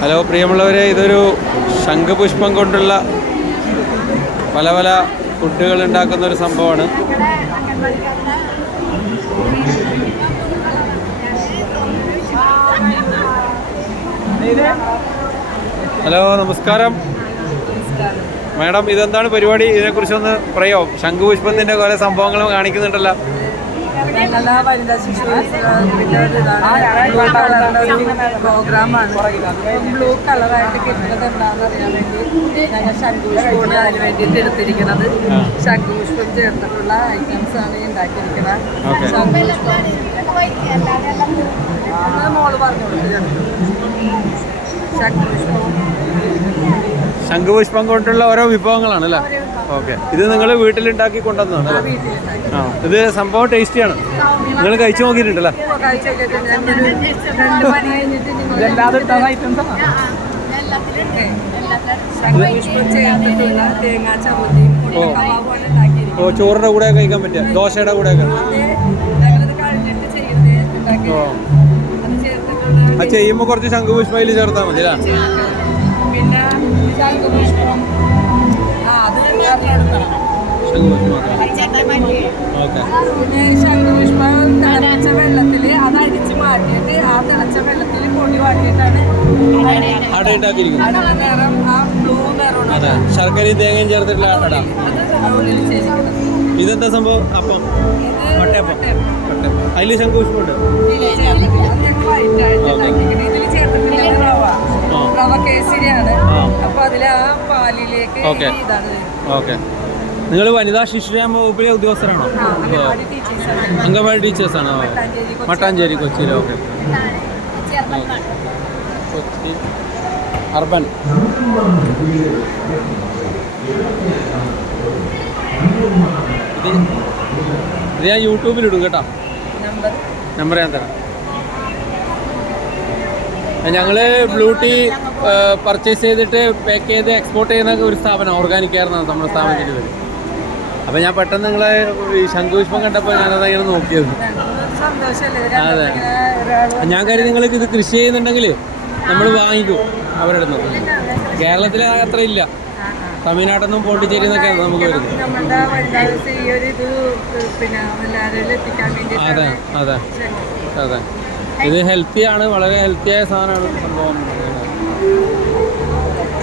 Hello പ്രിയമുള്ളവരെ, ഇതൊരു ശംഖുപുഷ്പം കൊണ്ടുള്ള പല പല ഫുഡുകൾ ഉണ്ടാക്കുന്ന ഒരു സംഭവമാണ്. ഹലോ, നമസ്കാരം മാഡം. ഇതെന്താണ് പരിപാടി? ഇതിനെക്കുറിച്ചൊന്ന് പറയോ? ശംഖുപുഷ്പത്തിൻ്റെ കുറേ സംഭവങ്ങളും കാണിക്കുന്നുണ്ടല്ലോ. പ്രോഗ്രാമാണ്. ബ്ലൂ കളറായിട്ട് കിട്ടുന്നത് എന്താണെന്ന് അറിയാൻ വേണ്ടി ഞങ്ങൾ ശംഖുപുഷ്പമാണ് അതിന് വേണ്ടിയിട്ട് എടുത്തിരിക്കുന്നത്. ശംഖുപുഷ്പം ചേർത്തിട്ടുള്ള ഐറ്റംസ് ആണ് ഉണ്ടാക്കിയിരിക്കുന്നത്. മോള് പറഞ്ഞു ശംഖുപുഷ്പം കൊണ്ടുള്ള ഓരോ വിഭവങ്ങളാണ് അല്ലേ? ഓക്കെ. ഇത് നിങ്ങൾ വീട്ടിലുണ്ടാക്കി കൊണ്ടുവന്നതാണ് അല്ലേ? ആ, ഇത് സംഭവം ടേസ്റ്റിയാണ്. നിങ്ങൾ കഴിച്ചു നോക്കിയിട്ടുണ്ടല്ലേ? ഓ, ചോറിൻ്റെ കൂടെ കഴിക്കാൻ പറ്റുക, ദോശയുടെ കൂടെ ഒക്കെ. ഓ, അത് ചെയ്യുമ്പോൾ കുറച്ച് ശംഖുപുഷ്പം അതിൽ ചേർത്താൽ മതി അല്ലേ? പിന്നെ ശംഖുപുഷ്പം പിന്നെ ശംഖുപുഷ്പം തിളച്ച വെള്ളത്തിൽ അത് അരിച്ച് മാറ്റിയിട്ട് ആ തിളച്ച വെള്ളത്തിൽ പൊടി വാട്ടിയിട്ടാണ് നിറം, ആ ബ്ലൂ നിറമാണ്. ശർക്കരയും തേങ്ങയും ചേർത്തിട്ടുള്ള അട. ഇതെന്താ സംഭവം? അപ്പം അതിൽ ശംഖുപുഷ്പം ഉണ്ട്. റവ കേസരിയാണ്. അപ്പൊ അതില് ആ പാലിലേക്ക് ഓക്കെ. നിങ്ങൾ വനിതാ ശിശുക്ഷേമ വകുപ്പിലെ ഉദ്യോഗസ്ഥരാണോ? അംഗൻവാടി ടീച്ചേഴ്സാണോ? മട്ടാഞ്ചേരി, കൊച്ചിയിൽ. ഓക്കെ. കൊച്ചി അർബൻ. ഇത് ഞാൻ യൂട്യൂബിലിടും കേട്ടോ. നമ്പർ ഞാൻ തരാം. ഞങ്ങൾ ബ്ലൂ ടീ പർച്ചേസ് ചെയ്തിട്ട് പാക്ക് ചെയ്ത് എക്സ്പോർട്ട് ചെയ്യുന്ന ഒരു സ്ഥാപനം, ഓർഗാനിക് കെയർ എന്നാണ് നമ്മുടെ സ്ഥാപനത്തിൽ വരും. അപ്പോൾ ഞാൻ പെട്ടെന്ന് നിങ്ങളെ ഈ ശംഖുപുഷ്പം കണ്ടപ്പോൾ ഞാനത് ഇങ്ങനെ നോക്കിയത്. അതെ, ഞാൻ കാര്യം നിങ്ങൾക്ക് ഇത് കൃഷി ചെയ്യുന്നുണ്ടെങ്കിൽ നമ്മൾ വാങ്ങിക്കും അവരുടെ നിന്ന്. കേരളത്തിൽ അത്ര ഇല്ല, തമിഴ്നാട്ടിൽ നിന്നും പോണ്ടിച്ചേരി എന്നൊക്കെ നമുക്ക് വരുന്നത്. അതെ അതെ അതെ. ഇത് ഹെൽത്തിയാണ്, വളരെ ഹെൽത്തിയായ സാധനമാണ് സംഭവം.